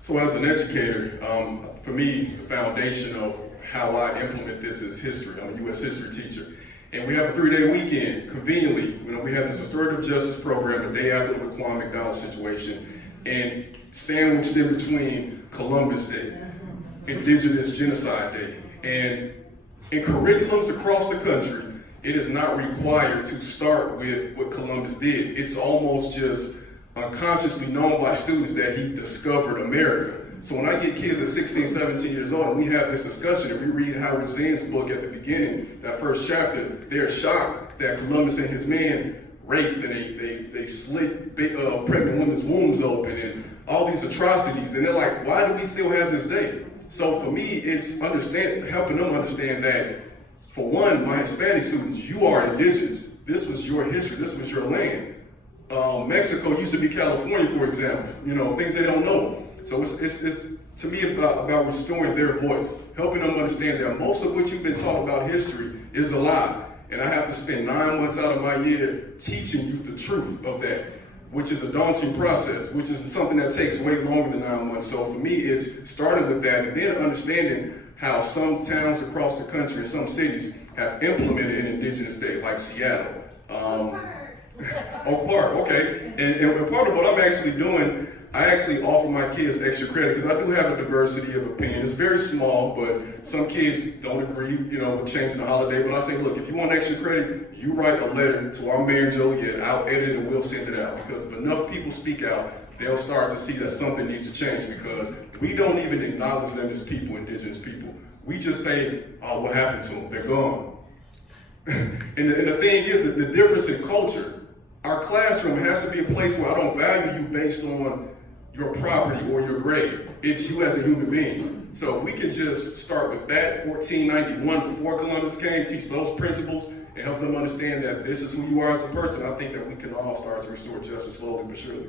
So as an educator, for me, the foundation of how I implement this is history. I'm a U.S. history teacher. And we have a 3-day weekend. Conveniently, we have this restorative justice program the day after the Laquan McDonald situation, and sandwiched in between Columbus Day, Indigenous Genocide Day. And in curriculums across the country, it is not required to start with what Columbus did. It's almost just unconsciously known by students that he discovered America. So when I get kids at 16, 17 years old and we have this discussion and we read Howard Zinn's book at the beginning, that first chapter, they're shocked that Columbus and his men raped and they slit pregnant women's wombs open and all these atrocities. And they're like, why do we still have this day? So for me, it's helping them understand that, for one, my Hispanic students, you are indigenous. This was your history. This was your land. Mexico used to be California, for example. Things they don't know. So it's to me about restoring their voice, helping them understand that most of what you've been taught about history is a lie. And I have to spend 9 months out of my year teaching you the truth of that, which is a daunting process, which is something that takes way longer than 9 months. So for me, it's starting with that and then understanding how some towns across the country and some cities have implemented an Indigenous Day, like Seattle. Oak Park, okay. And part of what I'm actually doing, I actually offer my kids extra credit because I do have a diversity of opinion. It's very small, but some kids don't agree, with changing the holiday. But I say, look, if you want extra credit, you write a letter to our mayor, Joliet. I'll edit it and we'll send it out. Because if enough people speak out, they'll start to see that something needs to change, because we don't even acknowledge them as people, indigenous people. We just say, oh, what happened to them? They're gone. and the thing is that the difference in culture, our classroom has to be a place where I don't value you based on your property or your grade. It's you as a human being. So if we can just start with that, 1491, before Columbus came, teach those principles and help them understand that this is who you are as a person, I think that we can all start to restore justice slowly but surely.